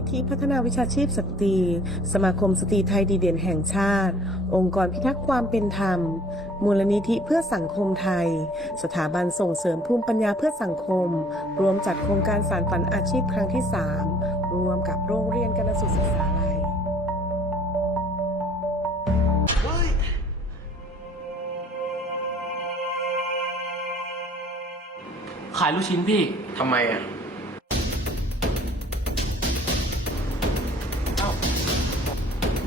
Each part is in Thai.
นิธิพัฒนาวิชาชีพสตรี สมาคมสตรีไทยดีเด่นแห่งชาติ องค์กรพิทักษ์ความเป็นธรรม มูลนิธิเพื่อสังคมไทย สถาบันส่งเสริมภูมิปัญญาเพื่อสังคม รวมจัดโครงการสารฝันอาชีพครั้งที่ 3ร่วมกับโรงเรียนกนสุศึกษาลัย ขายลูกชิ้นพี่ ทำไมอะ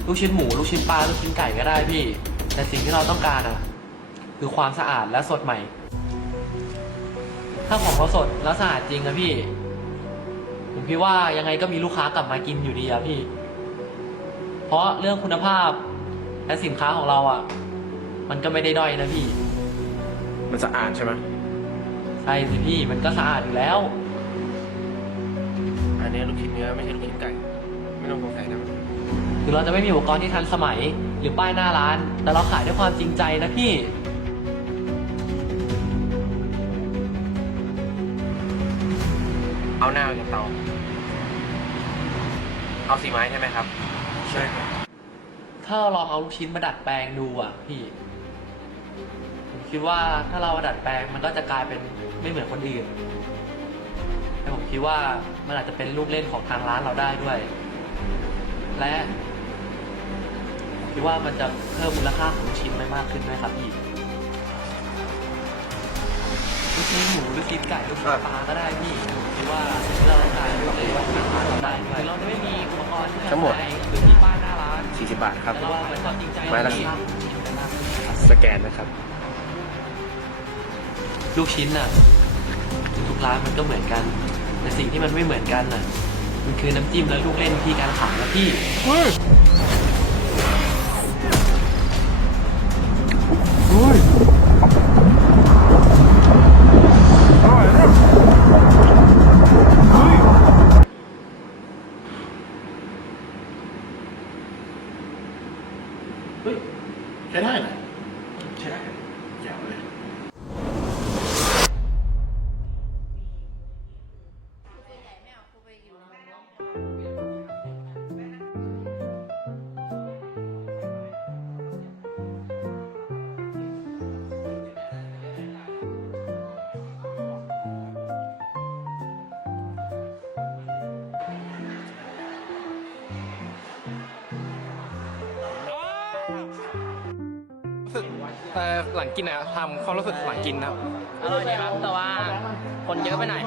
ลูกชิ้นหมูลูกชิ้นปลาลูกชิ้นไก่ก็ได้พี่ แต่สิ่งที่เราต้องการอะ คือความสะอาดและสดใหม่ ถ้าของเขาสดแล้วสะอาดจริงนะพี่ ผมคิดว่ายังไงก็มีลูกค้ากลับมากินอยู่ดีอะพี่ เพราะเรื่องคุณภาพและสินค้าของเราอะ มันก็ไม่ได้ด้อยนะพี่ มันสะอาดใช่ไหมใช่สิพี่มันก็สะอาดอยู่แล้ว อันนี้ลูกชิ้นเนื้อไม่ใช่ลูกชิ้นไก่ ไม่ต้องสงสัยนะถึงเราจะไม่มีอุปกรณ์ที่ทันสมัย หรือป้ายหน้าร้าน แต่เราขายด้วยความจริงใจนะพี่ เอาหน้าจากเตา เอาสีไม้ใช่ไหมครับ ใช่ ถ้าเราลองเอาลูกชิ้นมาดัดแปลงดูอะพี่ ผมคิดว่าถ้าเราดัดแปลงมันก็จะกลายเป็นไม่เหมือนคนอื่นแต่ผมคิดว่ามันอาจจะเป็นลูกเล่นของทางร้านเราได้ด้วย และผมคิดว่ามันจะเพิ่มมูลค่าของลูกชิ้นไปมากขึ้นด้วยครับพี่ลูกชิ้นหมูลูกชิ้นไก่ลูกชิ้นปลาก็ได้พี่ผมคิดว่าเราขายลูกเล่นของทางร้านเราได้ด้วยถึงเราจะไม่มีอุปกรณ์ที่ทันทั้งหมดสมัยหรือมีป้ายหน้าร้าน40 บาทครับแต่ว่ามันความจริงใจไม้ละที่สแกนนะครับ ลูกชิ้นน่ะทุกร้านมันก็เหมือนกัน แต่สิ่งที่มันไม่เหมือนกันน่ะ มันคือน้ำจิ้มและลูกเล่นที่การขายนะพี่เฮ้ยใช้ได้นะใช้ได้แจ๋วเลย สึกแต่หลังกินนะทำความรู้สึกหลังกินนะครับ อร่อยดีครับ แต่ว่าคนเยอะไปหน่อย